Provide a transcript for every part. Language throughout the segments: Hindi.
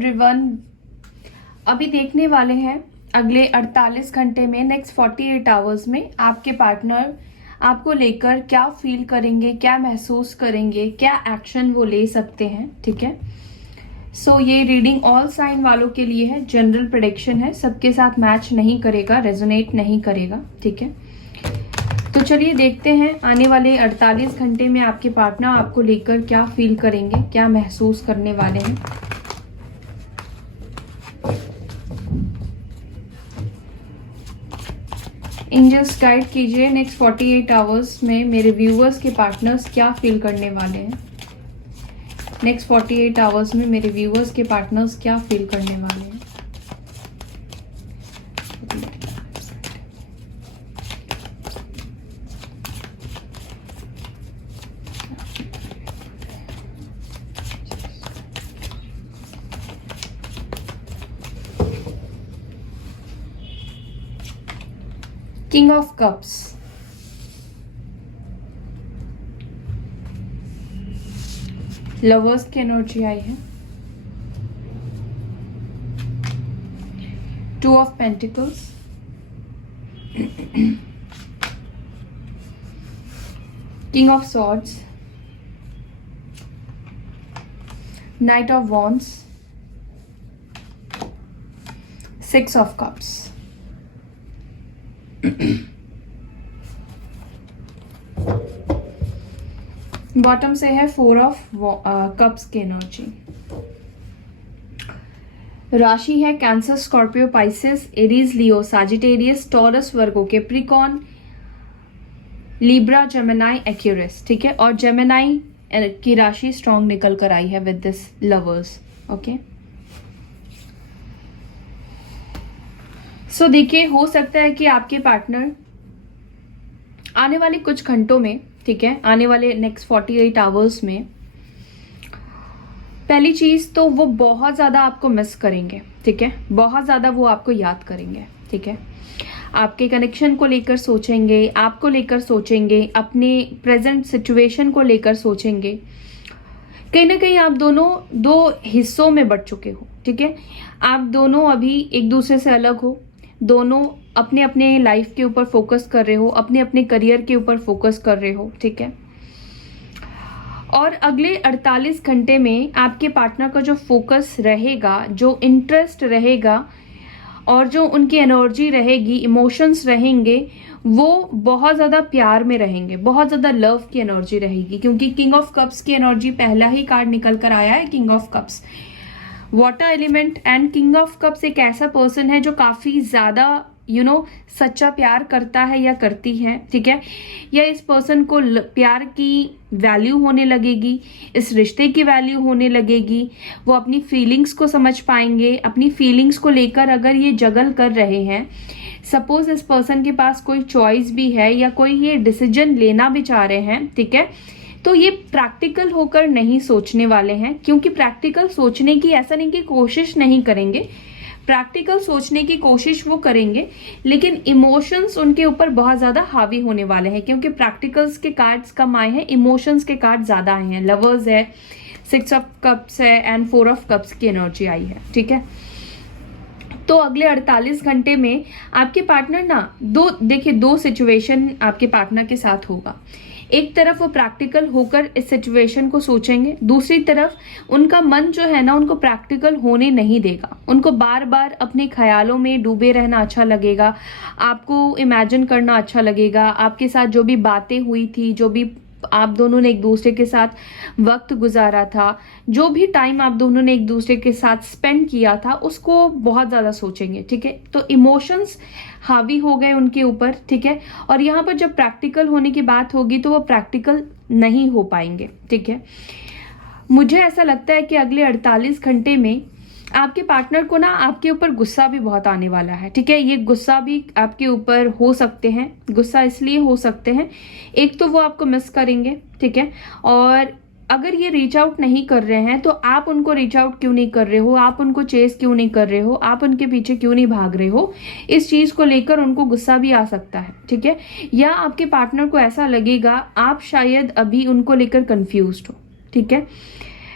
एवरीवन, अभी देखने वाले हैं अगले 48 घंटे में, नेक्स्ट 48 आवर्स में आपके पार्टनर आपको लेकर क्या फील करेंगे, क्या महसूस करेंगे, क्या एक्शन वो ले सकते हैं। ठीक है, सो ये रीडिंग ऑल साइन वालों के लिए है, जनरल प्रेडिक्शन है, सबके साथ मैच नहीं करेगा, रेजोनेट नहीं करेगा। ठीक है, तो चलिए देखते हैं आने वाले 48 घंटे में आपके पार्टनर आपको लेकर क्या फील करेंगे, क्या महसूस करने वाले हैं। एंजल्स गाइड कीजिए नेक्स्ट 48 आवर्स में मेरे व्यूअर्स के पार्टनर्स क्या फील करने वाले हैं। नेक्स्ट 48 आवर्स में मेरे व्यूअर्स के पार्टनर्स क्या फील करने वाले हैं। किंग ऑफ कप्स, लवर्स की एनर्जी आई है। Two of pentacles, king of swords, night of wands, six of cups. Bottom से है 4 ऑफ कप्स की एनर्जी। राशि है कैंसर, स्कॉर्पियो, पाइसेस, एरीज, लियो, साजिटेरियस, टॉरस, वर्गो, कैप्रिकॉर्न, लिब्रा, जेमिनाई, एक्यूरियस। ठीक है, और जेमिनाई की राशि स्ट्रॉन्ग निकल कर आई है विद दिस लवर्स। ओके, सो देखिए, हो सकता है कि आपके पार्टनर आने वाले कुछ घंटों में, ठीक है, आने वाले नेक्स्ट 48 आवर्स में, पहली चीज तो वो बहुत ज्यादा आपको मिस करेंगे। ठीक है, बहुत ज्यादा वो आपको याद करेंगे। ठीक है, आपके कनेक्शन को लेकर सोचेंगे, आपको लेकर सोचेंगे, अपने प्रेजेंट सिचुएशन को लेकर सोचेंगे। कहीं ना कहीं आप दोनों दो हिस्सों में बट चुके हो। ठीक है, आप दोनों अभी एक दूसरे से अलग हो, दोनों अपने अपने लाइफ के ऊपर फोकस कर रहे हो, अपने अपने करियर के ऊपर फोकस कर रहे हो। ठीक है, और अगले 48 घंटे में आपके पार्टनर का जो फोकस रहेगा, जो इंटरेस्ट रहेगा और जो उनकी एनर्जी रहेगी, इमोशंस रहेंगे, वो बहुत ज़्यादा प्यार में रहेंगे, बहुत ज़्यादा लव की एनर्जी रहेगी। क्योंकि किंग ऑफ कप्स की एनर्जी पहला ही कार्ड निकल कर आया है, king of cups, water element. And king of cups एक ऐसा पर्सन है जो काफ़ी ज़्यादा सच्चा प्यार करता है या करती है। ठीक है, या इस पर्सन को प्यार की वैल्यू होने लगेगी, इस रिश्ते की वैल्यू होने लगेगी, वो अपनी फीलिंग्स को समझ पाएंगे। अपनी फीलिंग्स को लेकर अगर ये जगल कर रहे हैं, सपोज इस पर्सन के पास कोई चॉइस भी है या कोई ये डिसीजन लेना भी चाह रहे हैं, ठीक है, तो ये प्रैक्टिकल होकर नहीं सोचने वाले हैं। क्योंकि प्रैक्टिकल सोचने की, ऐसा नहीं कि कोशिश नहीं करेंगे, प्रैक्टिकल सोचने की कोशिश वो करेंगे, लेकिन इमोशंस उनके ऊपर बहुत ज्यादा हावी होने वाले हैं। क्योंकि प्रैक्टिकल्स के कार्ड्स कम आए हैं, इमोशंस के कार्ड ज्यादा आए हैं। लवर्स है, 6 ऑफ कप्स है एंड 4 ऑफ कप्स की एनर्जी आई है। ठीक है, तो अगले 48 घंटे में आपके पार्टनर ना दो सिचुएशन आपके पार्टनर के साथ होगा। एक तरफ वो प्रैक्टिकल होकर इस सिचुएशन को सोचेंगे, दूसरी तरफ उनका मन जो है ना, उनको प्रैक्टिकल होने नहीं देगा। उनको बार बार अपने ख्यालों में डूबे रहना अच्छा लगेगा, आपको इमेजिन करना अच्छा लगेगा। आपके साथ जो भी बातें हुई थी, जो भी आप दोनों ने एक दूसरे के साथ वक्त गुजारा था, जो भी टाइम आप दोनों ने एक दूसरे के साथ स्पेंड किया था, उसको बहुत ज्यादा सोचेंगे। ठीक है, तो इमोशंस हावी हो गए उनके ऊपर। ठीक है, और यहाँ पर जब प्रैक्टिकल होने की बात होगी तो वो प्रैक्टिकल नहीं हो पाएंगे। ठीक है, मुझे ऐसा लगता है कि अगले 48 घंटे में आपके पार्टनर को ना आपके ऊपर गुस्सा भी बहुत आने वाला है। ठीक है, ये गुस्सा भी आपके ऊपर हो सकते हैं। गुस्सा इसलिए हो सकते हैं, एक तो वो आपको मिस करेंगे। ठीक है, और अगर ये रीच आउट नहीं कर रहे हैं तो आप उनको रीच आउट क्यों नहीं कर रहे हो, आप उनको चेस क्यों नहीं कर रहे हो, आप उनके पीछे क्यों नहीं भाग रहे हो, इस चीज को लेकर उनको गुस्सा भी आ सकता है। ठीक है, या आपके पार्टनर को ऐसा लगेगा आप शायद अभी उनको लेकर कंफ्यूज्ड हो। ठीक है,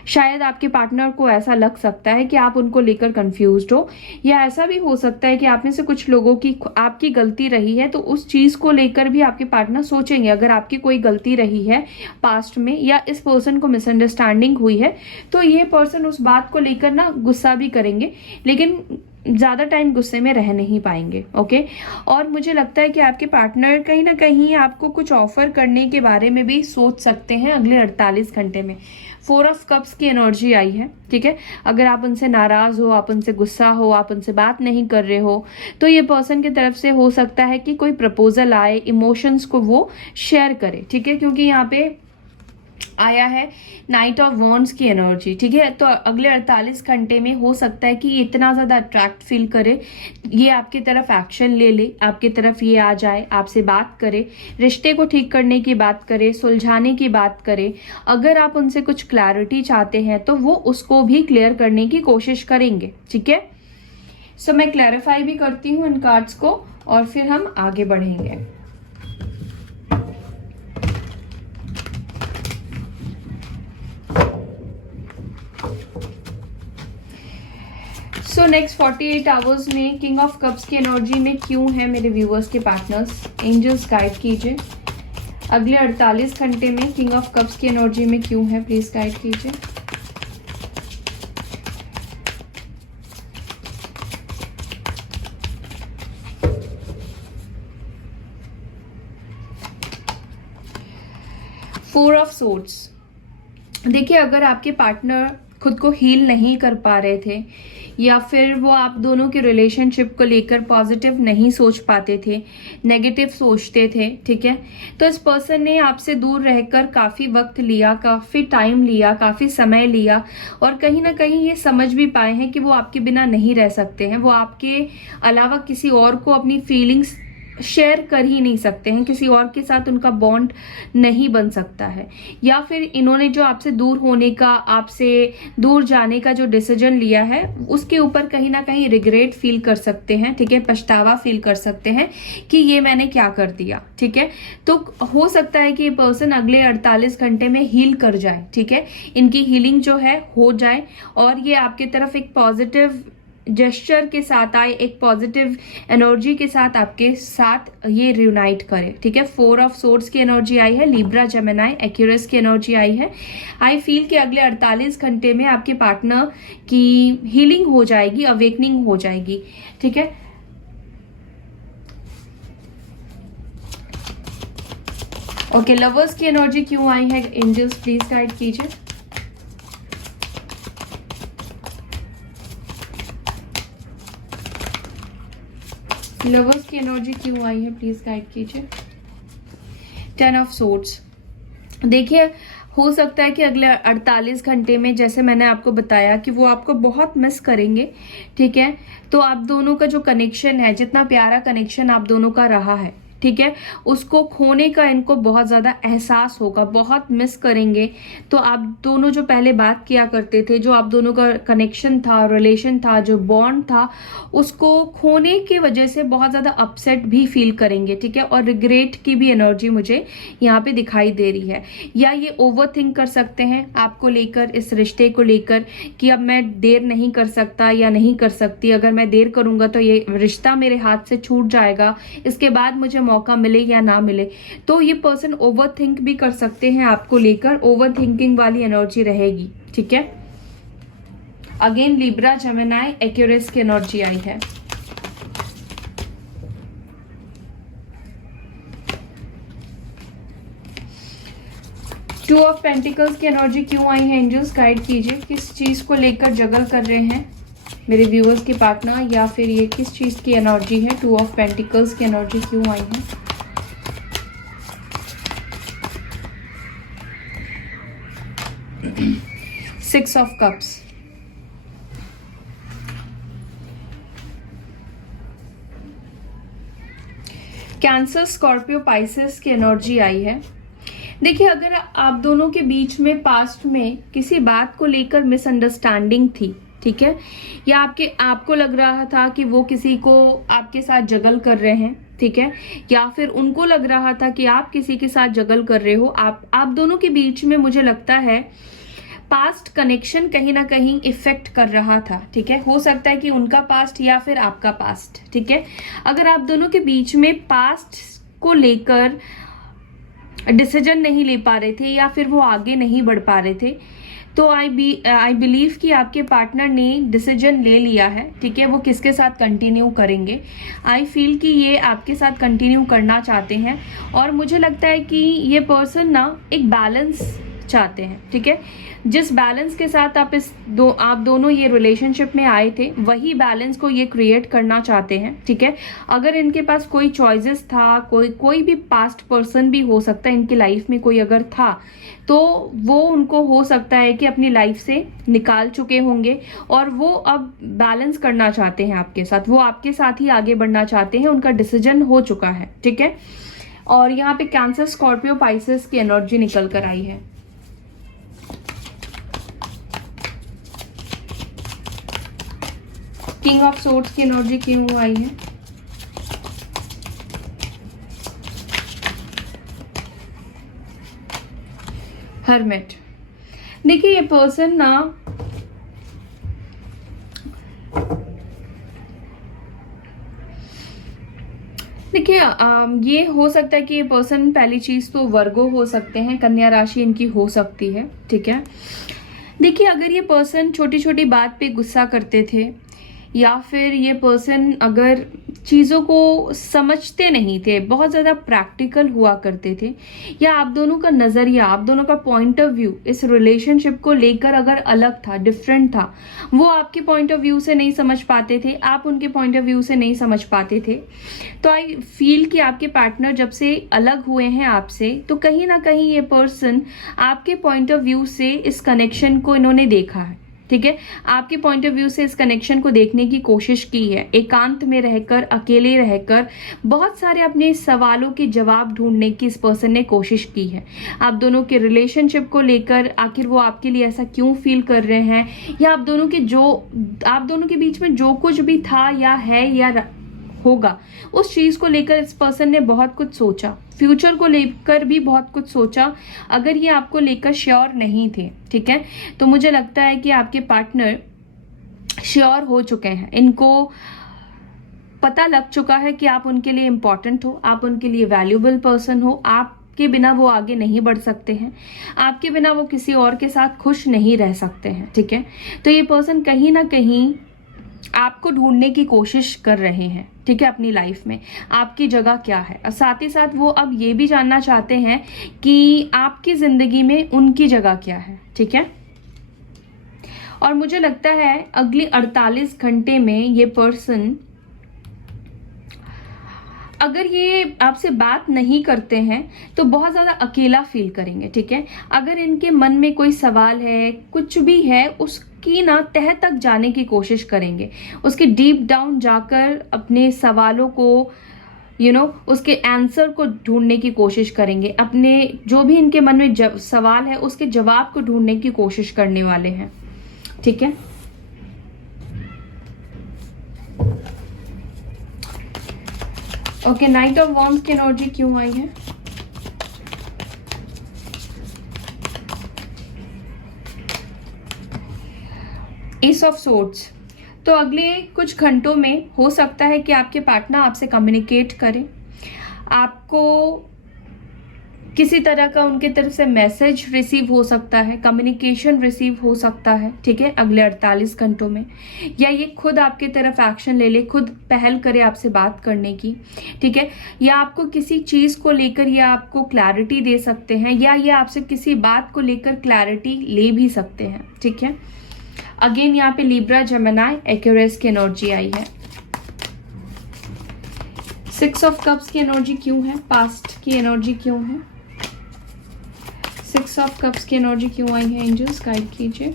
शायद आपके पार्टनर को ऐसा लग सकता है कि आप उनको लेकर कंफ्यूज्ड हो, या ऐसा भी हो सकता है कि आप में से कुछ लोगों की आपकी गलती रही है तो उस चीज़ को लेकर भी आपके पार्टनर सोचेंगे। अगर आपकी कोई गलती रही है पास्ट में या इस पर्सन को मिसअंडरस्टैंडिंग हुई है तो ये पर्सन उस बात को लेकर ना गुस्सा भी करेंगे, लेकिन ज़्यादा टाइम गुस्से में रह नहीं पाएंगे। ओके, और मुझे लगता है कि आपके पार्टनर कहीं ना कहीं आपको कुछ ऑफर करने के बारे में भी सोच सकते हैं अगले 48 घंटे में। 4 ऑफ कप्स की एनर्जी आई है, ठीक है। अगर आप उनसे नाराज हो, आप उनसे गुस्सा हो, आप उनसे बात नहीं कर रहे हो, तो ये पर्सन की तरफ से हो सकता है कि कोई प्रपोजल आए, इमोशंस को वो शेयर करे, ठीक है, क्योंकि यहाँ पे आया है नाइट ऑफ वॉन्ड्स की एनर्जी, ठीक है। तो अगले 48 घंटे में हो सकता है कि ये इतना ज़्यादा अट्रैक्ट फील करे, ये आपकी तरफ एक्शन ले ले, आपकी तरफ ये आ जाए, आपसे बात करे, रिश्ते को ठीक करने की बात करे, सुलझाने की बात करे। अगर आप उनसे कुछ क्लैरिटी चाहते हैं तो वो उसको भी क्लियर करने की कोशिश करेंगे, ठीक है। सो मैं क्लैरिफाई भी करती हूँ इन कार्ड्स को और फिर हम आगे बढ़ेंगे। सो नेक्स्ट 48 आवर्स में किंग ऑफ कप्स की एनर्जी में क्यों है मेरे व्यूअर्स के पार्टनर्स, एंजल्स गाइड कीजिए। अगले 48 घंटे में किंग ऑफ कप्स की एनर्जी में क्यों है, प्लीज गाइड कीजिए। Four of swords. देखिए, अगर आपके पार्टनर खुद को हील नहीं कर पा रहे थे या फिर वो आप दोनों के रिलेशनशिप को लेकर पॉजिटिव नहीं सोच पाते थे, नेगेटिव सोचते थे, ठीक है, तो इस पर्सन ने आपसे दूर रहकर काफ़ी वक्त लिया, काफ़ी टाइम लिया, काफ़ी समय लिया और कहीं ना कहीं ये समझ भी पाए हैं कि वो आपके बिना नहीं रह सकते हैं। वो आपके अलावा किसी और को अपनी फीलिंग्स शेयर कर ही नहीं सकते हैं, किसी और के साथ उनका बॉन्ड नहीं बन सकता है। या फिर इन्होंने जो आपसे दूर होने का, आपसे दूर जाने का जो डिसीजन लिया है उसके ऊपर कहीं ना कहीं रिग्रेट फील कर सकते हैं, ठीक है, पछतावा फील कर सकते हैं कि ये मैंने क्या कर दिया, ठीक है। तो हो सकता है कि ये पर्सन अगले 48 घंटे में हील कर जाए, ठीक है, इनकी हीलिंग जो है हो जाए और ये आपकी तरफ एक पॉजिटिव जेस्चर के साथ आए, एक पॉजिटिव एनर्जी के साथ आपके साथ ये रियूनाइट करे, ठीक है। 4 ऑफ सोर्ड्स की एनर्जी आई है, लिब्रा, जेमिनी, एक्यूरस की एनर्जी आई है। आई फील कि अगले 48 घंटे में आपके पार्टनर की हीलिंग हो जाएगी, अवेकनिंग हो जाएगी, ठीक है। ओके, लवर्स की एनर्जी क्यों आई है, एंजल्स प्लीज गाइड कीजिए। लवर्स की एनर्जी क्यों आई है, प्लीज गाइड कीजिए। 10 ऑफ सोर्ड्स। देखिए, हो सकता है कि अगले 48 घंटे में, जैसे मैंने आपको बताया, कि वो आपको बहुत मिस करेंगे, ठीक है। तो आप दोनों का जो कनेक्शन है, जितना प्यारा कनेक्शन आप दोनों का रहा है, ठीक है, उसको खोने का इनको बहुत ज़्यादा एहसास होगा, बहुत मिस करेंगे। तो आप दोनों जो पहले बात किया करते थे, जो आप दोनों का कनेक्शन था, रिलेशन था, जो बॉन्ड था, उसको खोने की वजह से बहुत ज़्यादा अपसेट भी फील करेंगे, ठीक है। और रिग्रेट की भी एनर्जी मुझे यहाँ पे दिखाई दे रही है। या ये ओवर थिंक कर सकते हैं आपको लेकर, इस रिश्ते को लेकर, कि अब मैं देर नहीं कर सकता या नहीं कर सकती, अगर मैं देर करूँगा तो ये रिश्ता मेरे हाथ से छूट जाएगा, इसके बाद मुझे मौका मिले या ना मिले। तो ये पर्सन ओवर थिंक भी कर सकते हैं आपको लेकर, ओवर थिंकिंग वाली एनर्जी रहेगी, ठीक है। अगेन लिब्रा, जेमिनी, एक्यूरस की एनर्जी आई है। टू ऑफ पेंटिकल्स की एनर्जी क्यों आई है, एंजल्स गाइड कीजिए। किस चीज को लेकर जगल कर रहे हैं मेरे व्यूअर्स के पार्टनर, या फिर ये किस चीज की एनर्जी है। 2 ऑफ पेंटिकल्स की एनर्जी क्यों आई है। Six of cups. Cancer, Scorpio, Pisces की एनर्जी आई है। देखिए, अगर आप दोनों के बीच में पास्ट में किसी बात को लेकर मिसअंडरस्टैंडिंग थी, ठीक है, या आपको लग रहा था कि वो किसी को आपके साथ जगल कर रहे हैं, ठीक है, या फिर उनको लग रहा था कि आप किसी के साथ जगल कर रहे हो, आप दोनों के बीच में मुझे लगता है पास्ट कनेक्शन कहीं ना कहीं इफेक्ट कर रहा था, ठीक है। हो सकता है कि उनका पास्ट या फिर आपका पास्ट, ठीक है। अगर आप दोनों के बीच में पास्ट को लेकर डिसीजन नहीं ले पा रहे थे या फिर वो आगे नहीं बढ़ पा रहे थे, तो आई बिलीव कि आपके पार्टनर ने डिसीजन ले लिया है, ठीक है। वो किसके साथ कंटिन्यू करेंगे, आई फील कि ये आपके साथ कंटिन्यू करना चाहते हैं। और मुझे लगता है कि ये पर्सन ना एक बैलेंस चाहते हैं, ठीक है। जिस बैलेंस के साथ आप दोनों ये रिलेशनशिप में आए थे, वही बैलेंस को ये क्रिएट करना चाहते हैं, ठीक है। अगर इनके पास कोई चॉइसेस था, कोई भी पास्ट पर्सन भी हो सकता है इनकी लाइफ में कोई अगर था, तो वो उनको हो सकता है कि अपनी लाइफ से निकाल चुके होंगे और वो अब बैलेंस करना चाहते हैं आपके साथ, वो आपके साथ ही आगे बढ़ना चाहते हैं, उनका डिसीजन हो चुका है, ठीक है। और यहाँ पे कैंसर, स्कॉर्पियो, पाइसेस की एनर्जी निकल कर आई है। किंग ऑफ सोर्ड्स की एनर्जी क्यों आई है? हर्मिट। देखिए ये पर्सन ना देखिए ये हो सकता है कि ये पर्सन, पहली चीज तो वर्गो हो सकते हैं, कन्या राशि इनकी हो सकती है, ठीक है। देखिए अगर ये पर्सन छोटी छोटी बात पे गुस्सा करते थे या फिर ये पर्सन अगर चीज़ों को समझते नहीं थे, बहुत ज़्यादा प्रैक्टिकल हुआ करते थे, या आप दोनों का नज़रिया, आप दोनों का पॉइंट ऑफ व्यू इस रिलेशनशिप को लेकर अगर अलग था, डिफरेंट था, वो आपके पॉइंट ऑफ व्यू से नहीं समझ पाते थे, आप उनके पॉइंट ऑफ व्यू से नहीं समझ पाते थे, तो आई फील कि आपके पार्टनर जब से अलग हुए हैं आपसे, तो कहीं ना कहीं ये पर्सन आपके पॉइंट ऑफ व्यू से इस कनेक्शन को इन्होंने देखा है, ठीक है। आपके पॉइंट ऑफ व्यू से इस कनेक्शन को देखने की कोशिश की है, एकांत में रहकर, अकेले रहकर बहुत सारे अपने सवालों के जवाब ढूंढने की इस पर्सन ने कोशिश की है। आप दोनों के रिलेशनशिप को लेकर आखिर वो आपके लिए ऐसा क्यों फील कर रहे हैं, या आप दोनों के बीच में जो कुछ भी था या है या होगा, उस चीज को लेकर इस पर्सन ने बहुत कुछ सोचा, फ्यूचर को लेकर भी बहुत कुछ सोचा। अगर ये आपको लेकर श्योर नहीं थे, ठीक है, तो मुझे लगता है कि आपके पार्टनर श्योर हो चुके हैं, इनको पता लग चुका है कि आप उनके लिए इम्पोर्टेंट हो, आप उनके लिए वैल्यूएबल पर्सन हो, आपके बिना वो आगे नहीं बढ़ सकते हैं, आपके बिना वो किसी और के साथ खुश नहीं रह सकते हैं, ठीक है। तो ये पर्सन कहीं ना कहीं आपको ढूंढने की कोशिश कर रहे हैं, ठीक है, अपनी लाइफ में आपकी जगह क्या है। और साथ ही साथ वो अब ये भी जानना चाहते हैं कि आपकी जिंदगी में उनकी जगह क्या है, ठीक है। और मुझे लगता है अगली 48 घंटे में ये पर्सन, अगर ये आपसे बात नहीं करते हैं तो बहुत ज़्यादा अकेला फील करेंगे, ठीक है। अगर इनके मन में कोई सवाल है, कुछ भी है, उसकी ना तह तक जाने की कोशिश करेंगे, उसके डीप डाउन जाकर अपने सवालों को उसके आंसर को ढूंढने की कोशिश करेंगे, अपने जो भी इनके मन में सवाल है उसके जवाब को ढूंढने की कोशिश करने वाले हैं, ठीक है। ओके, नाइट ऑफ वॉन्ड्स की एनर्जी क्यों आई है? S of swords. तो अगले कुछ घंटों में हो सकता है कि आपके पार्टनर आपसे कम्युनिकेट करें, आपको किसी तरह का उनके तरफ से मैसेज रिसीव हो सकता है, कम्युनिकेशन रिसीव हो सकता है, ठीक है, अगले 48 घंटों में, या ये खुद आपके तरफ एक्शन ले ले, खुद पहल करे आपसे बात करने की, ठीक है, या आपको किसी चीज़ को लेकर ये आपको क्लैरिटी दे सकते हैं, या ये आपसे किसी बात को लेकर क्लैरिटी ले भी सकते हैं, ठीक है। अगेन यहाँ पे लिब्रा, जेमिनी, एक्वेरियस की एनर्जी आई है। 6 ऑफ कप्स की एनर्जी क्यों है? पास्ट की एनर्जी क्यों है? 6 ऑफ कप्स की एनर्जी क्यों आई है? एंजल्स गाइड कीजिए।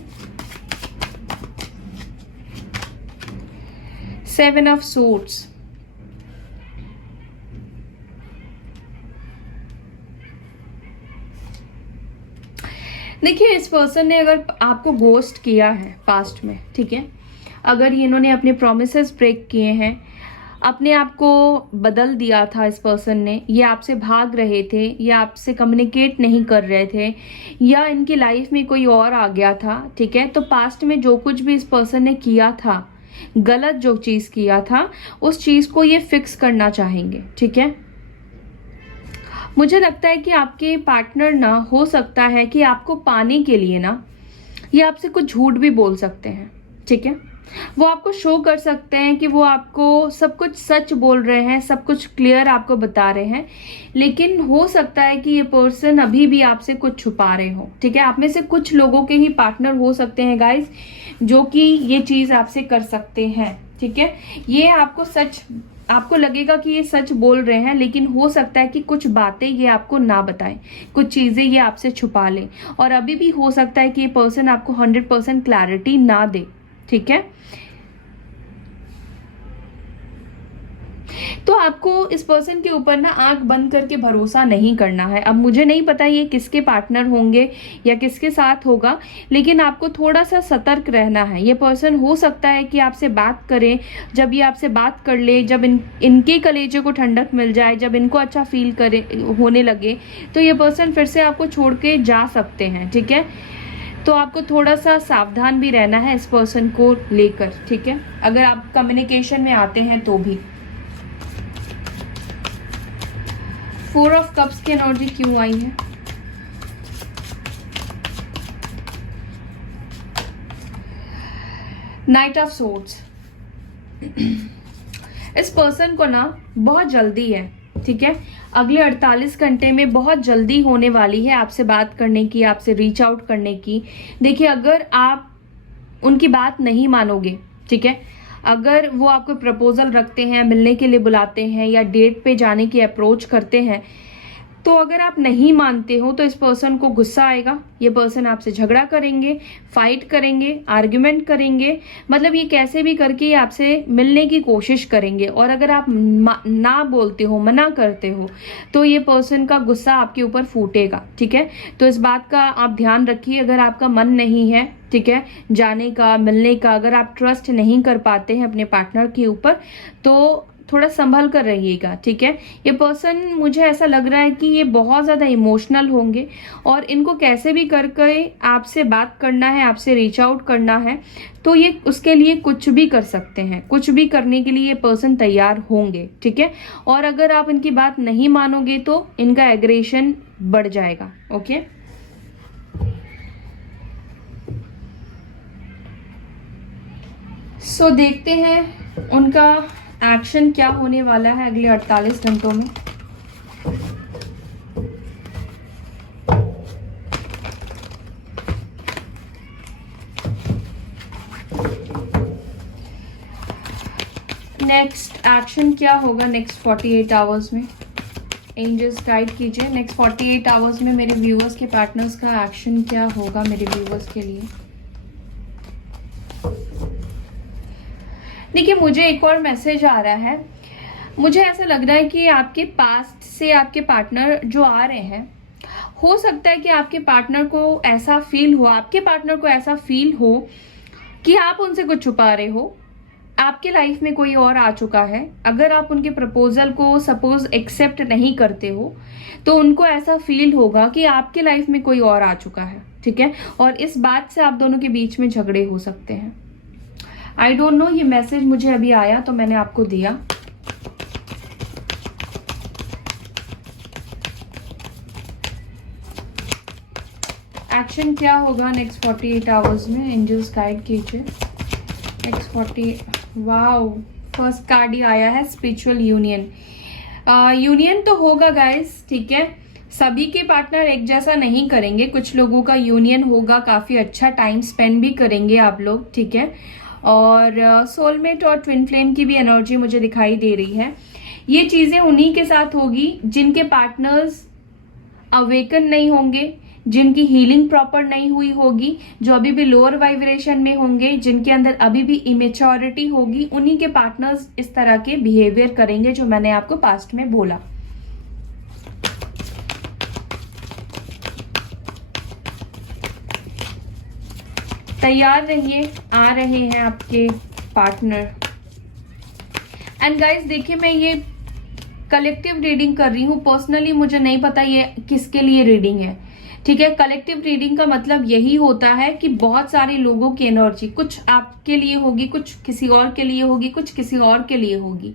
7 ऑफ सोर्ड्स। देखिए इस पर्सन ने अगर आपको गोस्ट किया है पास्ट में, ठीक है, अगर इन्होंने अपने प्रोमिसेस ब्रेक किए हैं, अपने आप को बदल दिया था इस पर्सन ने, ये आपसे भाग रहे थे, या आपसे कम्युनिकेट नहीं कर रहे थे, या इनकी लाइफ में कोई और आ गया था, ठीक है। तो पास्ट में जो कुछ भी इस पर्सन ने किया था, गलत जो चीज किया था, उस चीज को ये फिक्स करना चाहेंगे, ठीक है। मुझे लगता है कि आपके पार्टनर ना, हो सकता है कि आपको पाने के लिए ना, ये आपसे कुछ झूठ भी बोल सकते हैं, ठीक है। वो आपको शो कर सकते हैं कि वो आपको सब कुछ सच बोल रहे हैं, सब कुछ क्लियर आपको बता रहे हैं, लेकिन हो सकता है कि ये पर्सन अभी भी आपसे कुछ छुपा रहे हो, ठीक है। आप में से कुछ लोगों के ही पार्टनर हो सकते हैं गाइस, जो कि ये चीज आपसे कर सकते हैं, ठीक है। ये आपको सच, आपको लगेगा कि ये सच बोल रहे हैं, लेकिन हो सकता है कि कुछ बातें ये आपको ना बताएं, कुछ चीजें ये आपसे छुपा लें, और अभी भी हो सकता है कि ये पर्सन आपको 100% क्लैरिटी ना दे, ठीक है। तो आपको इस पर्सन के ऊपर ना आंख बंद करके भरोसा नहीं करना है। अब मुझे नहीं पता ये किसके पार्टनर होंगे या किसके साथ होगा, लेकिन आपको थोड़ा सा सतर्क रहना है। ये पर्सन हो सकता है कि आपसे बात करें, जब ये आपसे बात कर ले, जब इनके कलेजे को ठंडक मिल जाए, जब इनको अच्छा फील करे होने लगे, तो ये पर्सन फिर से आपको छोड़ के जा सकते हैं, ठीक है। तो आपको थोड़ा सा सावधान भी रहना है इस पर्सन को लेकर, ठीक है, अगर आप कम्युनिकेशन में आते हैं तो भी। 4 ऑफ कप्स की एनर्जी क्यों आई है? Night of swords. इस पर्सन को ना बहुत जल्दी है, ठीक है। अगले 48 घंटे में बहुत जल्दी होने वाली है आपसे बात करने की, आपसे रीच आउट करने की। देखिए, अगर आप उनकी बात नहीं मानोगे, ठीक है, अगर वो आपको प्रपोजल रखते हैं, मिलने के लिए बुलाते हैं, या डेट पे जाने की अप्रोच करते हैं, तो अगर आप नहीं मानते हो तो इस पर्सन को गुस्सा आएगा। ये पर्सन आपसे झगड़ा करेंगे, फाइट करेंगे, आर्ग्यूमेंट करेंगे, मतलब ये कैसे भी करके ये आपसे मिलने की कोशिश करेंगे। और अगर आप ना बोलते हो, मना करते हो, तो ये पर्सन का गुस्सा आपके ऊपर फूटेगा, ठीक है। तो इस बात का आप ध्यान रखिए। अगर आपका मन नहीं है, ठीक है, जाने का, मिलने का, अगर आप ट्रस्ट नहीं कर पाते हैं अपने पार्टनर के ऊपर, तो थोड़ा संभल कर रहिएगा, ठीक है। ये पर्सन, मुझे ऐसा लग रहा है कि ये बहुत ज्यादा इमोशनल होंगे, और इनको कैसे भी करके आपसे बात करना है, आपसे रीच आउट करना है, तो ये उसके लिए कुछ भी कर सकते हैं, कुछ भी करने के लिए ये पर्सन तैयार होंगे, ठीक है। और अगर आप इनकी बात नहीं मानोगे तो इनका एग्रेशन बढ़ जाएगा, ओके। सो देखते हैं उनका एक्शन क्या होने वाला है अगले 48 घंटों में। नेक्स्ट एक्शन क्या होगा नेक्स्ट 48 आवर्स में? एंजल्स गाइड कीजिए, नेक्स्ट 48 आवर्स में मेरे व्यूअर्स के पार्टनर्स का एक्शन क्या होगा मेरे व्यूअर्स के लिए। देखिए, मुझे एक और मैसेज आ रहा है। मुझे ऐसा लग रहा है कि आपके पास्ट से आपके पार्टनर जो आ रहे हैं, हो सकता है कि आपके पार्टनर को ऐसा फील हो, आपके पार्टनर को ऐसा फील हो कि आप उनसे कुछ छुपा रहे हो, आपके लाइफ में कोई और आ चुका है। अगर आप उनके प्रपोजल को सपोज एक्सेप्ट नहीं करते हो, तो उनको ऐसा फील होगा कि आपके लाइफ में कोई और आ चुका है, ठीक है। और इस बात से आप दोनों के बीच में झगड़े हो सकते हैं। आई डोंट नो, ये मैसेज मुझे अभी आया तो मैंने आपको दिया। एक्शन क्या होगा नेक्स्ट 48 आवर्स में? एंजल्स गाइड कीजिए नेक्स्ट 40। वाओ, फर्स्ट कार्ड ही आया है, स्पिरिचुअल यूनियन। यूनियन तो होगा गाइस, ठीक है। सभी के पार्टनर एक जैसा नहीं करेंगे, कुछ लोगों का यूनियन होगा, काफी अच्छा टाइम स्पेंड भी करेंगे आप लोग, ठीक है। और सोलमेट और ट्विन फ्लेम की भी एनर्जी मुझे दिखाई दे रही है। ये चीजें उन्हीं के साथ होगी जिनके पार्टनर्स अवेकन नहीं होंगे, जिनकी हीलिंग प्रॉपर नहीं हुई होगी, जो अभी भी लोअर वाइब्रेशन में होंगे, जिनके अंदर अभी भी इमेच्योरिटी होगी, उन्हीं के पार्टनर्स इस तरह के बिहेवियर करेंगे जो मैंने आपको पास्ट में बोला। तैयार रहिए, आ रहे हैं आपके पार्टनर। एंड गाइस देखिए, मैं ये कलेक्टिव रीडिंग कर रही हूँ, पर्सनली मुझे नहीं पता ये किसके लिए रीडिंग है, ठीक है। कलेक्टिव रीडिंग का मतलब यही होता है कि बहुत सारे लोगों की एनर्जी, कुछ आपके लिए होगी, कुछ किसी और के लिए होगी, कुछ किसी और के लिए होगी।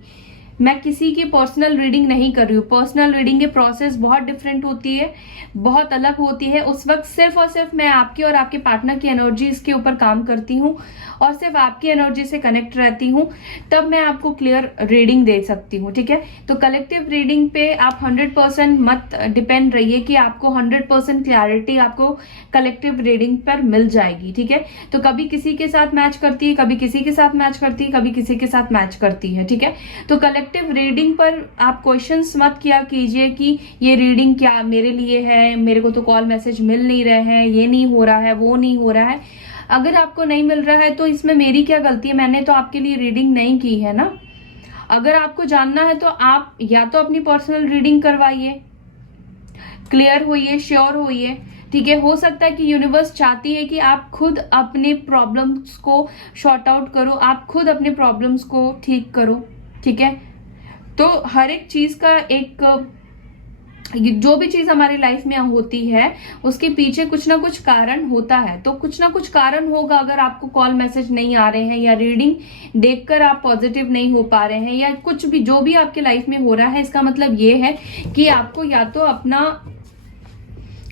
मैं किसी की पर्सनल रीडिंग नहीं कर रही हूँ। पर्सनल रीडिंग की प्रोसेस बहुत डिफरेंट होती है, बहुत अलग होती है। उस वक्त सिर्फ और सिर्फ मैं आपकी और आपके पार्टनर की एनर्जीज के ऊपर काम करती हूँ और सिर्फ आपकी एनर्जी से कनेक्ट रहती हूँ, तब मैं आपको क्लियर रीडिंग दे सकती हूँ, ठीक है। तो कलेक्टिव रीडिंग पे आप 100% मत डिपेंड रहिए कि आपको 100% क्लैरिटी आपको कलेक्टिव रीडिंग पर मिल जाएगी, ठीक है। तो कभी किसी के साथ मैच करती है, कभी किसी के साथ मैच करती है, कभी किसी के साथ मैच करती है, ठीक है। तो कलेक्टिव रीडिंग पर आप क्वेश्चंस मत किया कीजिए कि ये रीडिंग क्या मेरे लिए है, मेरे को तो कॉल मैसेज मिल नहीं रहे हैं, ये नहीं हो रहा है, वो नहीं हो रहा है। अगर आपको नहीं मिल रहा है तो इसमें मेरी क्या गलती है, मैंने तो आपके लिए रीडिंग नहीं की है ना। अगर आपको जानना है तो आप या तो अपनी पर्सनल रीडिंग करवाइए, क्लियर होइए, श्योर होइए, ठीक है। हो सकता है कि यूनिवर्स चाहती है कि आप खुद अपने प्रॉब्लम्स को सॉर्ट आउट करो, आप खुद अपने प्रॉब्लम्स को ठीक करो, ठीक है। तो हर एक चीज का एक, जो भी चीज हमारी लाइफ में होती है उसके पीछे कुछ ना कुछ कारण होता है। तो कुछ ना कुछ कारण होगा अगर आपको कॉल मैसेज नहीं आ रहे हैं या रीडिंग देखकर आप पॉजिटिव नहीं हो पा रहे हैं या कुछ भी जो भी आपके लाइफ में हो रहा है, इसका मतलब ये है कि आपको या तो अपना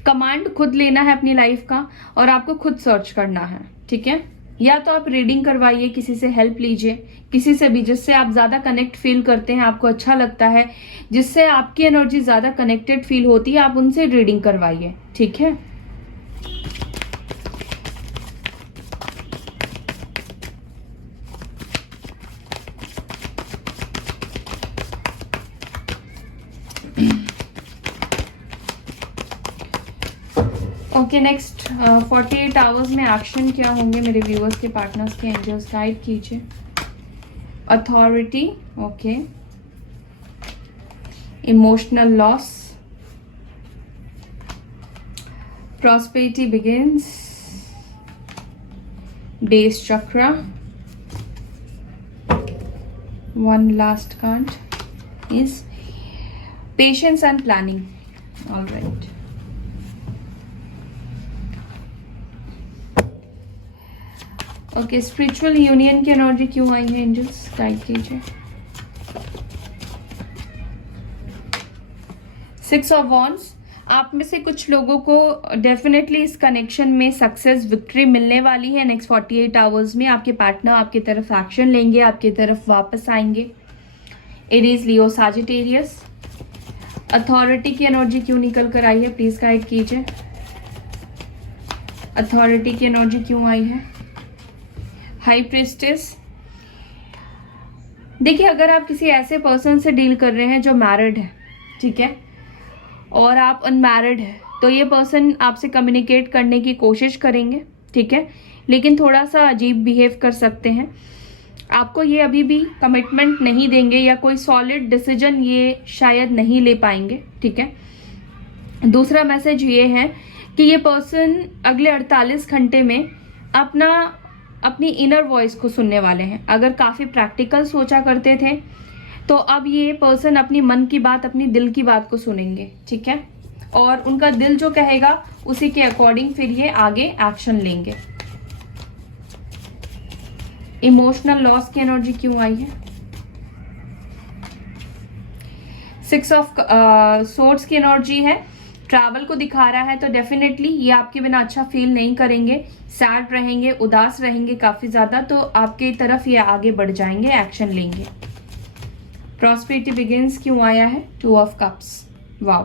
कमांड खुद लेना है अपनी लाइफ का और आपको खुद सर्च करना है, ठीक है। या तो आप रीडिंग करवाइए, किसी से हेल्प लीजिए, किसी से भी जिससे आप ज्यादा कनेक्ट फील करते हैं, आपको अच्छा लगता है, जिससे आपकी एनर्जी ज्यादा कनेक्टेड फील होती है, आप उनसे रीडिंग करवाइए, ठीक है। ओके नेक्स्ट 48 आवर्स में एक्शन क्या होंगे मेरे व्यूअर्स के, पार्टनर्स के, एंजल्स गाइड कीजिए। Authority, okay. Emotional loss, prosperity begins, base chakra, one last card is patience and planning. All right. Okay, spiritual union की एनर्जी क्यों आई है, एंजल्स गाइड कीजिए। 6 ऑफ वॉन्ड्स, आप में से कुछ लोगों को डेफिनेटली इस कनेक्शन में सक्सेस, विक्ट्री मिलने वाली है। नेक्स्ट 48 आवर्स में आपके पार्टनर आपकी तरफ एक्शन लेंगे, आपकी तरफ वापस आएंगे। एरीज, लियो, सजिटेरियस। अथॉरिटी की एनर्जी क्यों निकल कर आई है, प्लीज गाइड कीजिए। अथॉरिटी की एनर्जी क्यों आई है। हाई प्रीस्टेस, देखिए अगर आप किसी ऐसे पर्सन से डील कर रहे हैं जो मैरिड है, ठीक है, और आप अनमैरिड है, तो ये पर्सन आपसे कम्युनिकेट करने की कोशिश करेंगे, ठीक है, लेकिन थोड़ा सा अजीब बिहेव कर सकते हैं। आपको ये अभी भी कमिटमेंट नहीं देंगे या कोई सॉलिड डिसीजन ये शायद नहीं ले पाएंगे, ठीक है। दूसरा मैसेज ये है कि ये पर्सन अगले 48 घंटे में अपनी इनर वॉइस को सुनने वाले हैं। अगर काफ़ी प्रैक्टिकल सोचा करते थे तो अब ये पर्सन अपनी मन की बात, अपनी दिल की बात को सुनेंगे, ठीक है, और उनका दिल जो कहेगा उसी के अकॉर्डिंग फिर ये आगे एक्शन लेंगे। इमोशनल लॉस की एनर्जी क्यों आई है। 6 ऑफ सोर्ड्स की एनर्जी है, ट्रैवल को दिखा रहा है, तो डेफिनेटली ये आपके बिना अच्छा फील नहीं करेंगे, सैड रहेंगे, उदास रहेंगे काफी ज्यादा, तो आपके तरफ ये आगे बढ़ जाएंगे, एक्शन लेंगे। प्रॉस्पेरिटी बिगिंस क्यों आया है, 2 ऑफ कप्स, वाओ।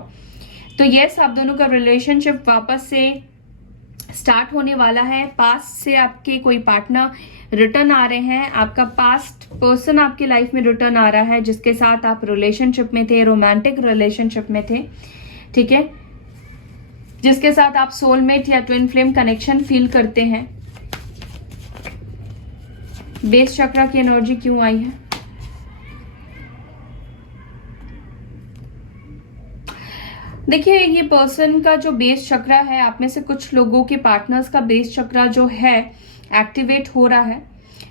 तो यस, आप दोनों का रिलेशनशिप वापस से स्टार्ट होने वाला है। पास्ट से आपके कोई पार्टनर रिटर्न आ रहे हैं, आपका पास्ट पर्सन आपके लाइफ में रिटर्न आ रहा है जिसके साथ आप रिलेशनशिप में थे, रोमांटिक रिलेशनशिप में थे, ठीक है, जिसके साथ आप सोलमेट या ट्विन फ्लेम कनेक्शन फील करते हैं। बेस चक्रा की एनर्जी क्यों आई है। देखिए ये पर्सन का जो बेस चक्रा है, आप में से कुछ लोगों के पार्टनर्स का बेस चक्रा जो है एक्टिवेट हो रहा है,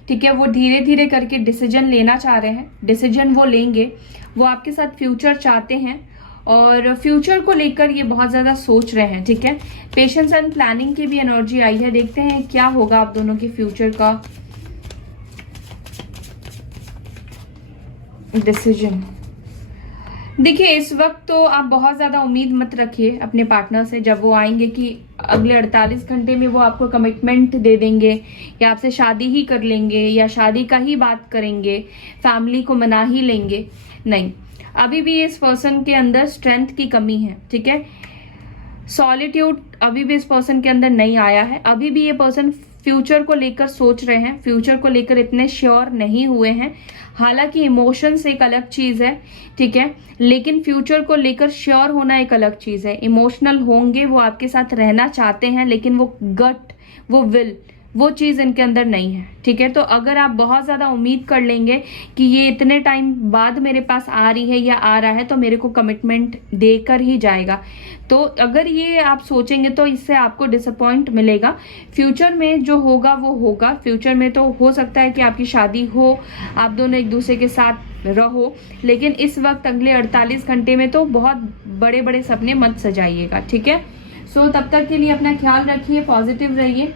ठीक है। वो धीरे धीरे करके डिसीजन लेना चाह रहे हैं, डिसीजन वो लेंगे, वो आपके साथ फ्यूचर चाहते हैं और फ्यूचर को लेकर ये बहुत ज्यादा सोच रहे हैं, ठीक है। पेशेंस एंड प्लानिंग की भी एनर्जी आई है, देखते हैं क्या होगा आप दोनों के फ्यूचर का डिसीजन। देखिए इस वक्त तो आप बहुत ज्यादा उम्मीद मत रखिए अपने पार्टनर से, जब वो आएंगे कि अगले 48 घंटे में वो आपको कमिटमेंट दे देंगे या आपसे शादी ही कर लेंगे या शादी का ही बात करेंगे, फैमिली को मना ही लेंगे, नहीं। अभी भी इस पर्सन के अंदर स्ट्रेंथ की कमी है, ठीक है। सॉलिट्यूड अभी भी इस पर्सन के अंदर नहीं आया है। अभी भी ये पर्सन फ्यूचर को लेकर सोच रहे हैं, फ्यूचर को लेकर इतने श्योर नहीं हुए हैं। हालांकि इमोशंस एक अलग चीज है, ठीक है, लेकिन फ्यूचर को लेकर श्योर होना एक अलग चीज है। इमोशनल होंगे, वो आपके साथ रहना चाहते हैं, लेकिन वो गट, वो विल, वो चीज इनके अंदर नहीं है, ठीक है। तो अगर आप बहुत ज्यादा उम्मीद कर लेंगे कि ये इतने टाइम बाद मेरे पास आ रही है या आ रहा है तो मेरे को कमिटमेंट देकर ही जाएगा, तो अगर ये आप सोचेंगे तो इससे आपको डिसअपॉइंट मिलेगा। फ्यूचर में जो होगा वो होगा। फ्यूचर में तो हो सकता है कि आपकी शादी हो, आप दोनों एक दूसरे के साथ रहो, लेकिन इस वक्त अगले 48 घंटे में तो बहुत बड़े बड़े सपने मत सजाइएगा, ठीक है। सो तब तक के लिए अपना ख्याल रखिए, पॉजिटिव रहिए।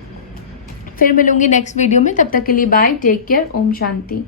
फिर मिलूंगी नेक्स्ट वीडियो में, तब तक के लिए bye, take care, Om Shanti.